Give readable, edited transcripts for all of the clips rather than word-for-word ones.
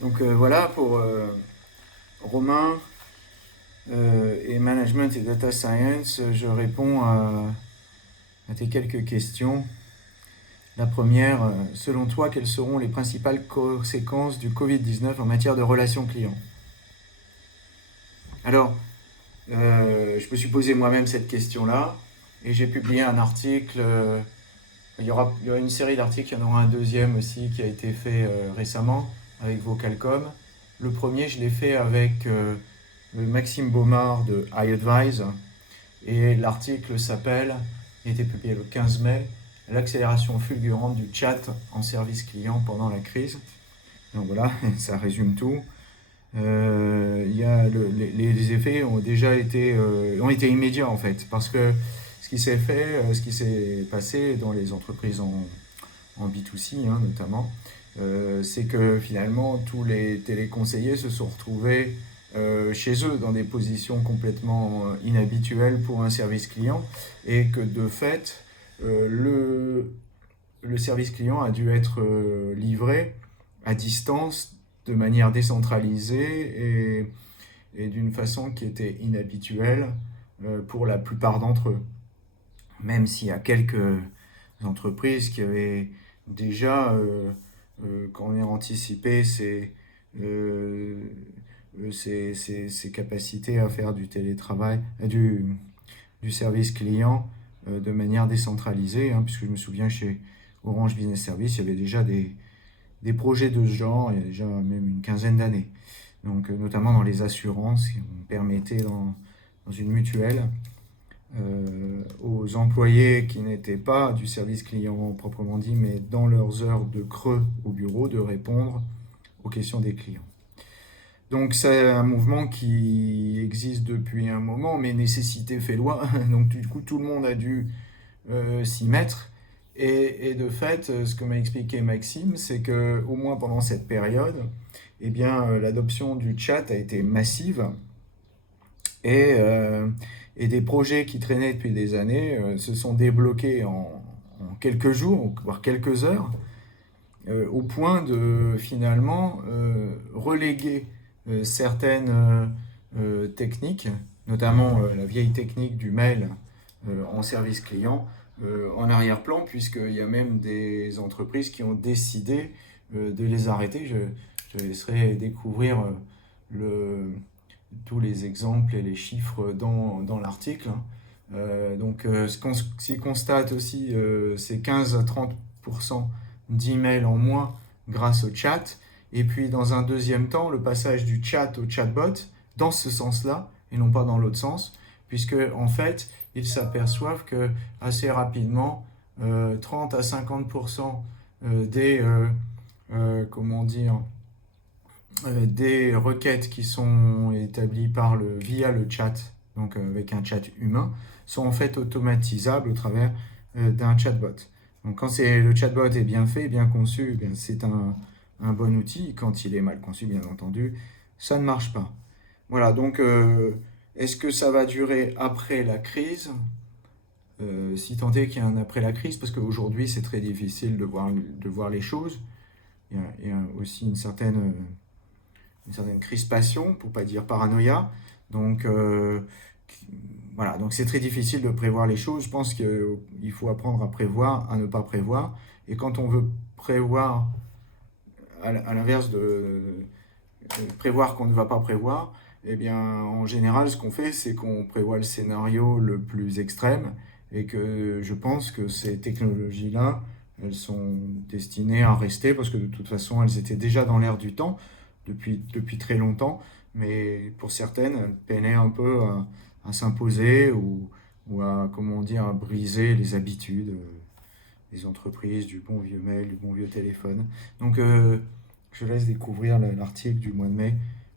Donc voilà pour Romain et Management et Data Science, je réponds à tes quelques questions. La première, selon toi, quelles seront les principales conséquences du Covid-19 en matière de relations clients? Alors, je me suis posé moi-même cette question-là et j'ai publié un article. Il y aura une série d'articles, il y en aura un deuxième aussi qui a été fait récemment avec Vocalcom. Le premier, je l'ai fait avec Maxime Baumard de iAdvise et l'article s'appelle, il a été publié le 15 mai, l'accélération fulgurante du chat en service client pendant la crise. Donc voilà, ça résume tout. Les effets ont déjà été immédiats en fait, parce que ce qui s'est passé dans les entreprises en B2C notamment, c'est que finalement tous les téléconseillers se sont retrouvés chez eux dans des positions complètement inhabituelles pour un service client et que de fait le service client a dû être livré à distance de manière décentralisée et d'une façon qui était inhabituelle pour la plupart d'entre eux. Même s'il y a quelques entreprises qui avaient déjà, quand on a anticipé euh, ces capacités à faire du télétravail, du service client de manière décentralisée, puisque je me souviens chez Orange Business Service, il y avait déjà des projets de ce genre, il y a déjà même une quinzaine d'années. Donc, notamment dans les assurances, qui permettaient dans une mutuelle aux employés qui n'étaient pas du service client proprement dit, mais dans leurs heures de creux au bureau, de répondre aux questions des clients. Donc c'est un mouvement qui existe depuis un moment, mais nécessité fait loi. Donc du coup, tout le monde a dû s'y mettre. Et de fait, ce que m'a expliqué Maxime, c'est que au moins pendant cette période, eh bien, l'adoption du chat a été massive et, euh, et des projets qui traînaient depuis des années se sont débloqués en quelques jours, voire quelques heures, au point de finalement reléguer certaines techniques, notamment la vieille technique du mail en service client, en arrière-plan, puisqu'il y a même des entreprises qui ont décidé de les arrêter. Je laisserai découvrir tous les exemples et les chiffres dans l'article. Ce qu'on s'y constate aussi, c'est 15 à 30% d'emails en moins grâce au chat. Et puis dans un deuxième temps, le passage du chat au chatbot dans ce sens-là et non pas dans l'autre sens, puisque en fait, ils s'aperçoivent que assez rapidement, 30 à 50% des comment dire des requêtes qui sont établies via le chat, donc avec un chat humain, sont en fait automatisables au travers d'un chatbot. Donc quand le chatbot est bien fait, bien conçu, eh bien, c'est un bon outil. Quand il est mal conçu, bien entendu, ça ne marche pas. Voilà, donc est-ce que ça va durer après la crise? Si tant est qu'il y a un après la crise, parce qu'aujourd'hui c'est très difficile de voir les choses. Il y a aussi une certaine crispation, pour pas dire paranoïa. Donc voilà, donc c'est très difficile de prévoir les choses. Je pense qu'il faut apprendre à prévoir, à ne pas prévoir. Et quand on veut prévoir, à l'inverse de prévoir qu'on ne va pas prévoir, eh bien en général ce qu'on fait c'est qu'on prévoit le scénario le plus extrême et que je pense que ces technologies-là, elles sont destinées à rester parce que de toute façon elles étaient déjà dans l'air du temps depuis très longtemps, mais pour certaines, elles peinaient un peu à s'imposer ou à, comment dire, à briser les habitudes des entreprises, du bon vieux mail, du bon vieux téléphone. Donc, je laisse découvrir l'article du mois de mai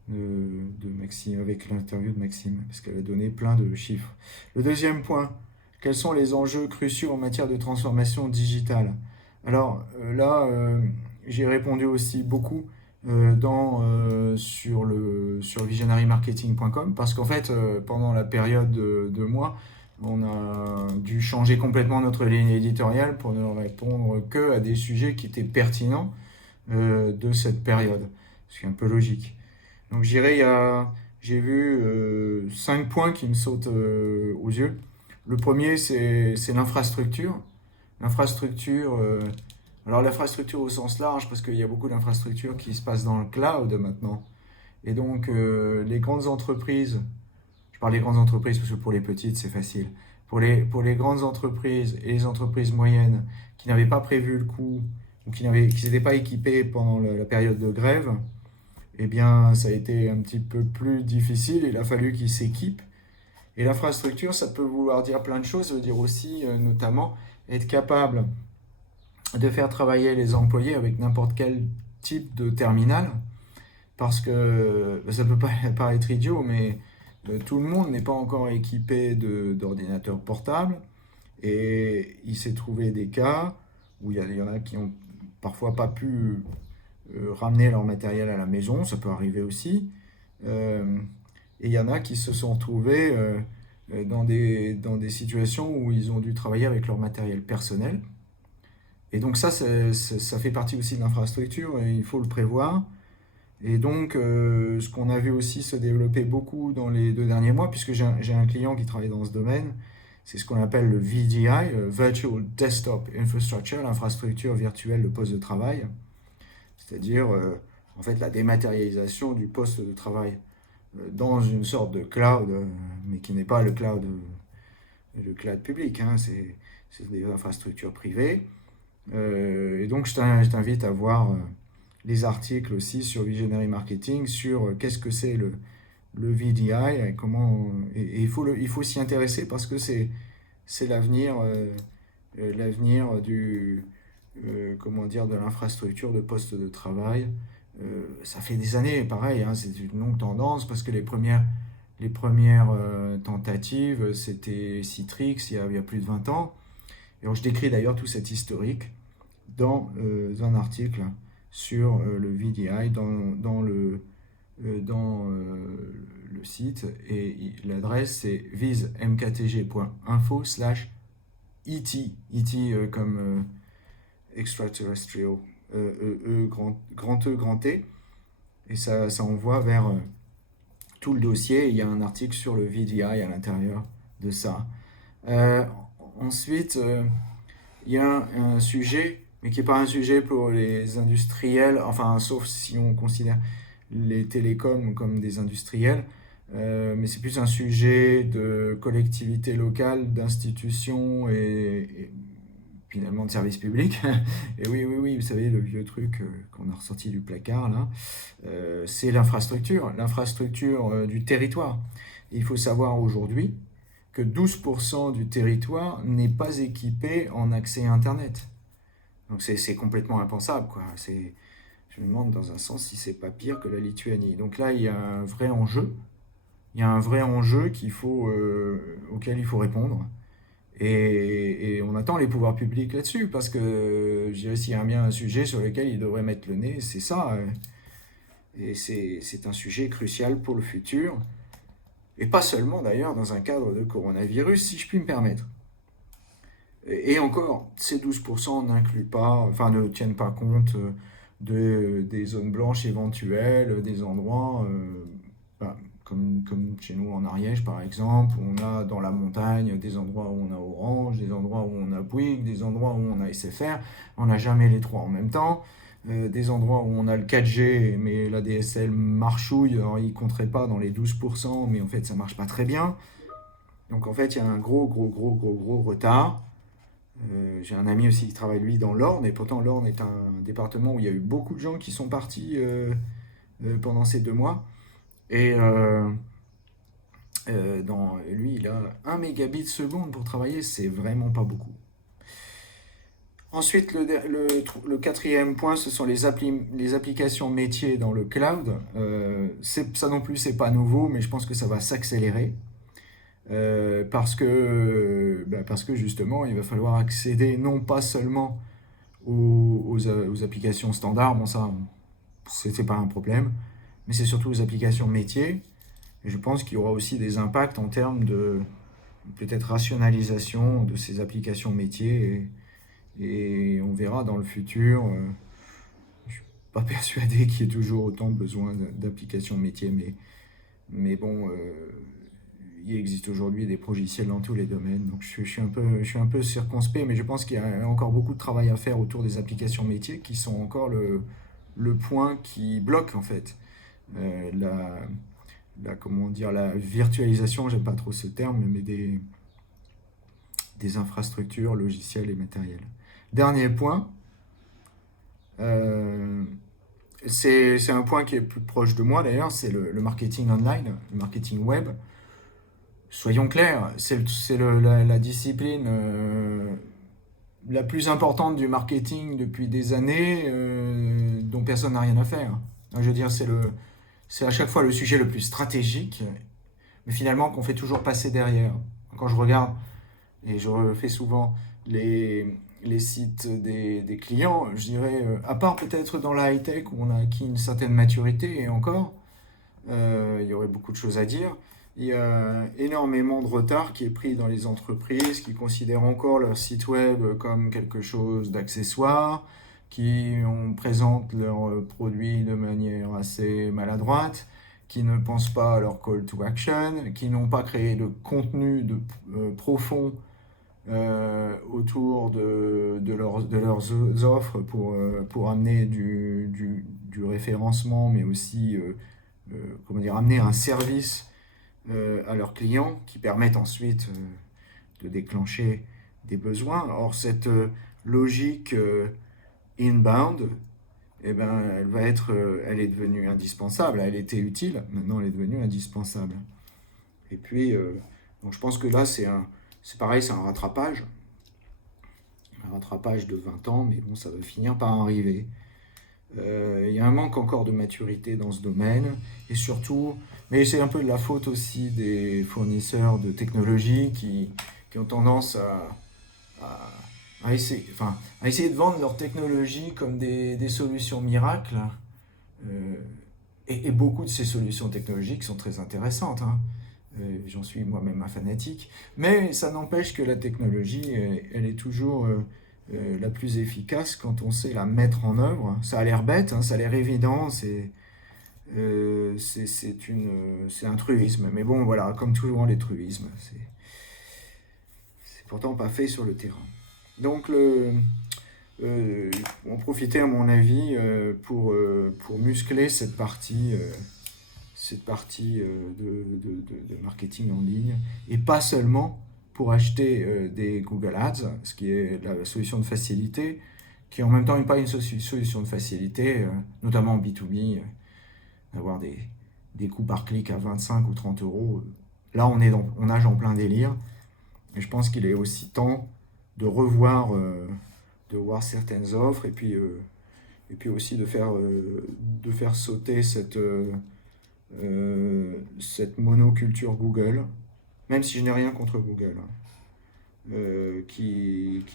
de Maxime, avec l'interview de Maxime, parce qu'elle a donné plein de chiffres. Le deuxième point, quels sont les enjeux cruciaux en matière de transformation digitale? Alors là, j'ai répondu aussi beaucoup sur visionarymarketing.com parce qu'en fait, pendant la période de mois, on a dû changer complètement notre ligne éditoriale pour ne répondre que à des sujets qui étaient pertinents de cette période. ce qui est un peu logique. Donc je dirais, j'ai vu 5 points qui me sautent aux yeux. Le premier, c'est l'infrastructure. L'infrastructure, alors l'infrastructure au sens large, parce qu'il y a beaucoup d'infrastructures qui se passent dans le cloud maintenant. Et donc les grandes entreprises, je parle des grandes entreprises parce que pour les petites c'est facile, pour les grandes entreprises et les entreprises moyennes qui n'avaient pas prévu le coup ou qui s'étaient pas équipées pendant la période de grève, eh bien ça a été un petit peu plus difficile, il a fallu qu'ils s'équipent. Et l'infrastructure, ça peut vouloir dire plein de choses, ça veut dire aussi notamment être capable de faire travailler les employés avec n'importe quel type de terminal, parce que ça peut pas paraître idiot, mais tout le monde n'est pas encore équipé d'ordinateurs portables, et il s'est trouvé des cas où il y en a qui ont parfois pas pu ramener leur matériel à la maison, ça peut arriver aussi, et il y en a qui se sont retrouvés dans des situations où ils ont dû travailler avec leur matériel personnel. Et donc ça fait partie aussi de l'infrastructure et il faut le prévoir. Et donc ce qu'on a vu aussi se développer beaucoup dans les 2 derniers mois, puisque j'ai un client qui travaille dans ce domaine, c'est ce qu'on appelle le VDI, Virtual Desktop Infrastructure, l'infrastructure virtuelle de poste de travail, c'est-à-dire en fait la dématérialisation du poste de travail dans une sorte de cloud, mais qui n'est pas le cloud public, hein, c'est des infrastructures privées. Et donc je t'invite à voir les articles aussi sur Visionary Marketing, sur qu'est-ce que c'est le VDI, et et il faut s'y intéresser parce que c'est l'avenir l'avenir comment dire, de l'infrastructure de poste de travail. Ça fait des années, pareil, hein, c'est une longue tendance parce que les premières tentatives, c'était Citrix il y a plus de 20 ans. Et alors, je décris d'ailleurs tout cet historique dans un article sur le VDI le site. Et l'adresse, c'est vismktg.info/ET. ET comme extraterrestrial, grand E, grand T. Et ça envoie vers tout le dossier. Il y a un article sur le VDI à l'intérieur de ça. Ensuite, il y a un sujet, mais qui n'est pas un sujet pour les industriels, enfin, sauf si on considère les télécoms comme des industriels, mais c'est plus un sujet de collectivité locale, d'institutions et finalement de services publics. Et oui, vous savez, le vieux truc qu'on a ressorti du placard, là, c'est l'infrastructure du territoire. Et il faut savoir aujourd'hui que 12% du territoire n'est pas équipé en accès Internet. Donc c'est complètement impensable, quoi. Je me demande dans un sens si c'est pas pire que la Lituanie. Donc là, il y a un vrai enjeu. Il y a un vrai enjeu auquel il faut répondre. Et on attend les pouvoirs publics là-dessus, parce que je dirais s'il y a bien un sujet sur lequel ils devraient mettre le nez, c'est ça. Et c'est un sujet crucial pour le futur. Et pas seulement d'ailleurs dans un cadre de coronavirus, si je puis me permettre. Et encore, ces 12% n'incluent pas, enfin ne tiennent pas compte des zones blanches éventuelles, des endroits, comme chez nous en Ariège par exemple, où on a dans la montagne des endroits où on a Orange, des endroits où on a Bouygues, des endroits où on a SFR, on n'a jamais les trois en même temps. Des endroits où on a le 4G, mais la DSL marchouille, alors il ne compterait pas dans les 12%, mais en fait ça ne marche pas très bien. Donc en fait il y a un gros retard. J'ai un ami aussi qui travaille lui dans l'Orne, et pourtant l'Orne est un département où il y a eu beaucoup de gens qui sont partis pendant ces 2 mois. Et lui il a 1 mégabit seconde pour travailler, c'est vraiment pas beaucoup. Ensuite, le quatrième point, ce sont les applications métiers dans le cloud. Ça non plus, c'est pas nouveau, mais je pense que ça va s'accélérer. Parce que justement, il va falloir accéder non pas seulement aux applications standards, bon ça, c'est pas un problème, mais c'est surtout aux applications métiers. Et je pense qu'il y aura aussi des impacts en termes de peut-être rationalisation de ces applications métiers. Et on verra dans le futur pas persuadé qu'il y ait toujours autant besoin d'applications métiers, mais bon, il existe aujourd'hui des logiciels dans tous les domaines, donc je suis un peu circonspect, mais je pense qu'il y a encore beaucoup de travail à faire autour des applications métiers qui sont encore le point qui bloque en fait. Euh, la, Comment dire, la virtualisation, j'aime pas trop ce terme, mais des infrastructures logicielles et matérielles. Dernier point, euh, c'est un point qui est plus proche de moi d'ailleurs, c'est le marketing online, le marketing web. Soyons clairs, c'est la discipline la plus importante du marketing depuis des années dont personne n'a rien à faire. Je veux dire, c'est à chaque fois le sujet le plus stratégique, mais finalement qu'on fait toujours passer derrière. Quand je regarde, et je refais souvent les sites des clients, je dirais, à part peut-être dans la high-tech où on a acquis une certaine maturité, et encore, il y aurait beaucoup de choses à dire. Il y a énormément de retard qui est pris dans les entreprises qui considèrent encore leur site web comme quelque chose d'accessoire, présentent leurs produits de manière assez maladroite, qui ne pensent pas à leur call to action, qui n'ont pas créé de contenu profond autour de leurs offres pour amener du référencement, mais aussi comment dire, amener un service à leurs clients qui permettent ensuite de déclencher des besoins. Or, cette logique inbound, eh ben, elle est devenue indispensable. Elle était utile, maintenant elle est devenue indispensable. Et puis, donc je pense que là, c'est pareil, c'est un rattrapage de 20 ans, mais bon, ça va finir par arriver. Il y a un manque encore de maturité dans ce domaine, et surtout, mais c'est un peu de la faute aussi des fournisseurs de technologie qui ont tendance à essayer de vendre leur technologie comme des solutions miracles. Euh, et beaucoup de ces solutions technologiques sont très intéressantes, hein. J'en suis moi-même un fanatique, mais ça n'empêche que la technologie, elle est toujours la plus efficace quand on sait la mettre en œuvre. Ça a l'air bête, hein, ça a l'air évident, c'est un truisme. Mais bon, voilà, comme toujours les truismes, c'est pourtant pas fait sur le terrain. Donc, on profitait, à mon avis, pour muscler cette partie de marketing en ligne, et pas seulement pour acheter des Google Ads, ce qui est la solution de facilité, qui en même temps n'est pas une solution de facilité, notamment en B2B, d'avoir des coûts par clic à 25 ou 30 euros. Là, on nage en plein délire, et je pense qu'il est aussi temps de revoir voir certaines offres, et puis aussi de faire sauter cette monoculture Google, même si je n'ai rien contre Google, hein, qui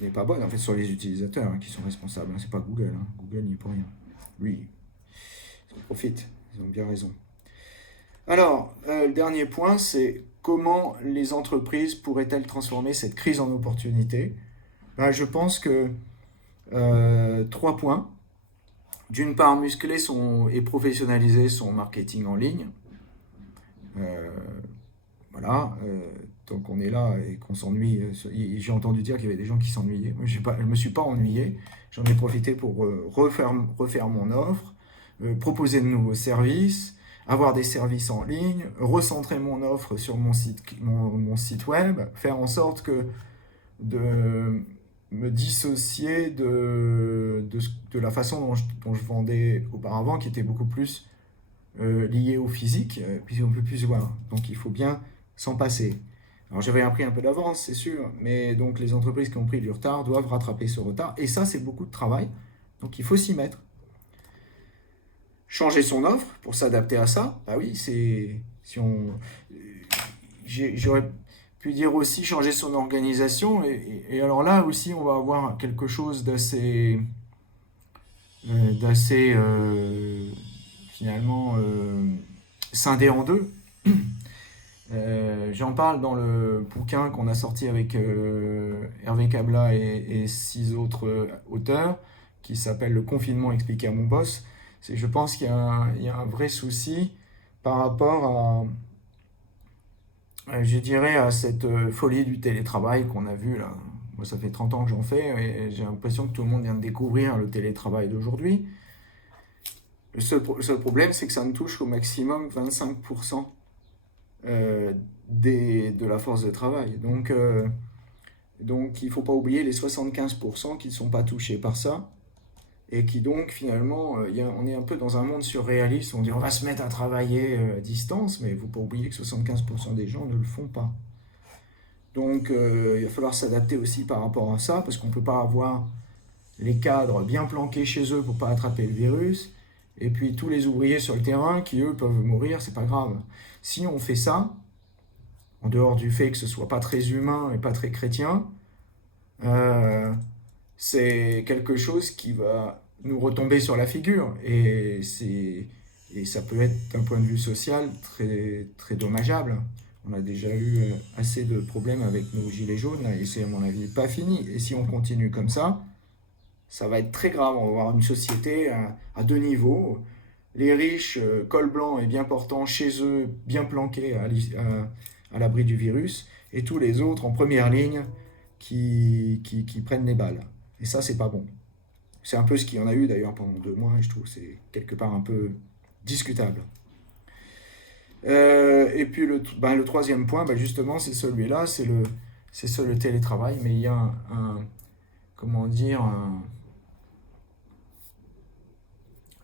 n'est pas bonne. En fait, ce sont les utilisateurs qui sont responsables, hein, c'est pas Google. Hein. Google n'y est pour rien. Lui, ils en profitent, ils ont bien raison. Alors, le dernier point, c'est comment les entreprises pourraient-elles transformer cette crise en opportunité? Je pense que 3 points. D'une part, muscler et professionnaliser son marketing en ligne. Voilà, donc on est là et qu'on s'ennuie. J'ai entendu dire qu'il y avait des gens qui s'ennuyaient. Moi, je ne me suis pas ennuyé. J'en ai profité pour refaire mon offre, proposer de nouveaux services, avoir des services en ligne, recentrer mon offre sur mon site web, faire en sorte que de me dissocier de la façon dont je vendais auparavant, qui était beaucoup plus liée au physique, puisqu'on ne peut plus se voir. Donc il faut bien s'en passer. Alors j'avais pris un peu d'avance, c'est sûr, mais donc les entreprises qui ont pris du retard doivent rattraper ce retard, et ça c'est beaucoup de travail, donc il faut s'y mettre. Changer son offre pour s'adapter à ça, bah oui, j'aurais pu dire aussi changer son organisation, et alors là aussi on va avoir quelque chose d'assez finalement scindé en deux. J'en parle dans le bouquin qu'on a sorti avec Hervé Cabla et 6 autres auteurs, qui s'appelle le confinement expliqué à mon boss. Je pense qu'il y a un vrai souci par rapport je dirais, à cette folie du télétravail qu'on a vu là. Moi, ça fait 30 ans que j'en fais et j'ai l'impression que tout le monde vient de découvrir le télétravail d'aujourd'hui. Le seul problème, c'est que ça ne touche au maximum 25% de la force de travail. Donc il ne faut pas oublier les 75% qui ne sont pas touchés par ça. Et qui donc finalement, on est un peu dans un monde surréaliste, on dit on va se mettre à travailler à distance, mais il ne faut pas oublier que 75% des gens ne le font pas. Donc il va falloir s'adapter aussi par rapport à ça, parce qu'on ne peut pas avoir les cadres bien planqués chez eux pour ne pas attraper le virus, et puis tous les ouvriers sur le terrain qui eux peuvent mourir, c'est pas grave. Si on fait ça, en dehors du fait que ce soit pas très humain et pas très chrétien, c'est quelque chose qui va nous retomber sur la figure et ça peut être d'un point de vue social très, très dommageable. On a déjà eu assez de problèmes avec nos gilets jaunes et c'est à mon avis pas fini. Et si on continue comme ça va être très grave. On va avoir une société à deux niveaux. Les riches, col blanc et bien portants, chez eux, bien planqués à l'abri du virus, et tous les autres en première ligne qui prennent les balles. Et ça, c'est pas bon. C'est un peu ce qu'il y en a eu d'ailleurs pendant 2 mois, et je trouve que c'est quelque part un peu discutable. Et puis le troisième point, justement, c'est celui-là, c'est le télétravail, mais il y a comment dire,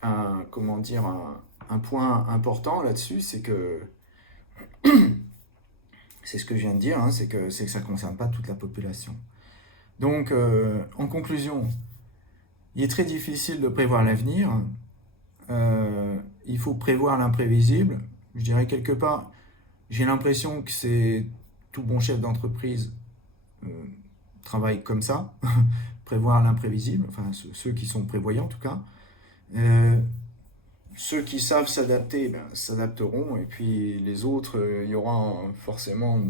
un point important là-dessus, c'est que c'est ce que je viens de dire, hein, c'est que ça ne concerne pas toute la population. Donc, en conclusion, il est très difficile de prévoir l'avenir. Il faut prévoir l'imprévisible. Je dirais quelque part, j'ai l'impression que c'est tout bon chef d'entreprise travaille comme ça, prévoir l'imprévisible, enfin ceux qui sont prévoyants en tout cas. Ceux qui savent s'adapter, s'adapteront, et puis les autres, il y aura forcément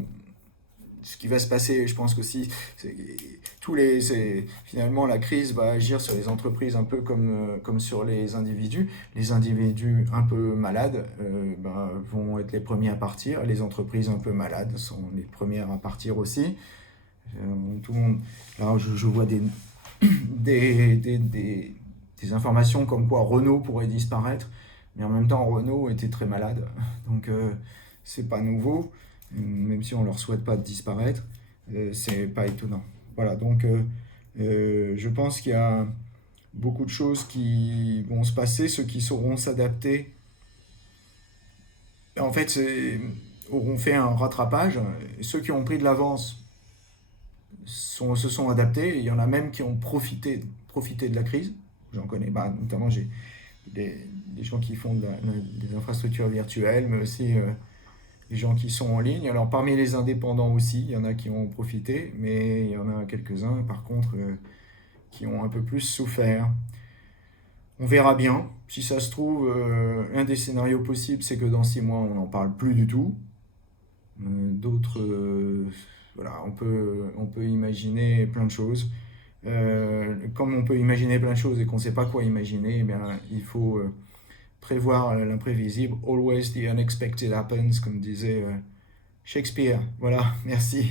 ce qui va se passer. Je pense qu'aussi, finalement, la crise va agir sur les entreprises un peu comme sur les individus. Les individus un peu malades vont être les premiers à partir. Les entreprises un peu malades sont les premières à partir aussi. Tout le monde, là, je vois des informations comme quoi Renault pourrait disparaître, mais en même temps Renault était très malade, donc c'est pas nouveau, même si on leur souhaite pas de disparaître, c'est pas étonnant. Voilà, donc je pense qu'il y a beaucoup de choses qui vont se passer. Ceux qui sauront s'adapter, en fait, auront fait un rattrapage. Ceux qui ont pris de l'avance se sont adaptés. Il y en a même qui ont profité de la crise. J'en connais, notamment j'ai des gens qui font des infrastructures virtuelles, mais aussi les gens qui sont en ligne. Alors parmi les indépendants aussi, il y en a qui ont profité, mais il y en a quelques-uns par contre qui ont un peu plus souffert. On verra bien. Si ça se trouve, un des scénarios possibles, c'est que dans 6 mois, on n'en parle plus du tout. D'autres, voilà, on peut imaginer plein de choses. Comme on peut imaginer plein de choses et qu'on ne sait pas quoi imaginer, il faut prévoir l'imprévisible. Always the unexpected happens, comme disait Shakespeare. Voilà, merci.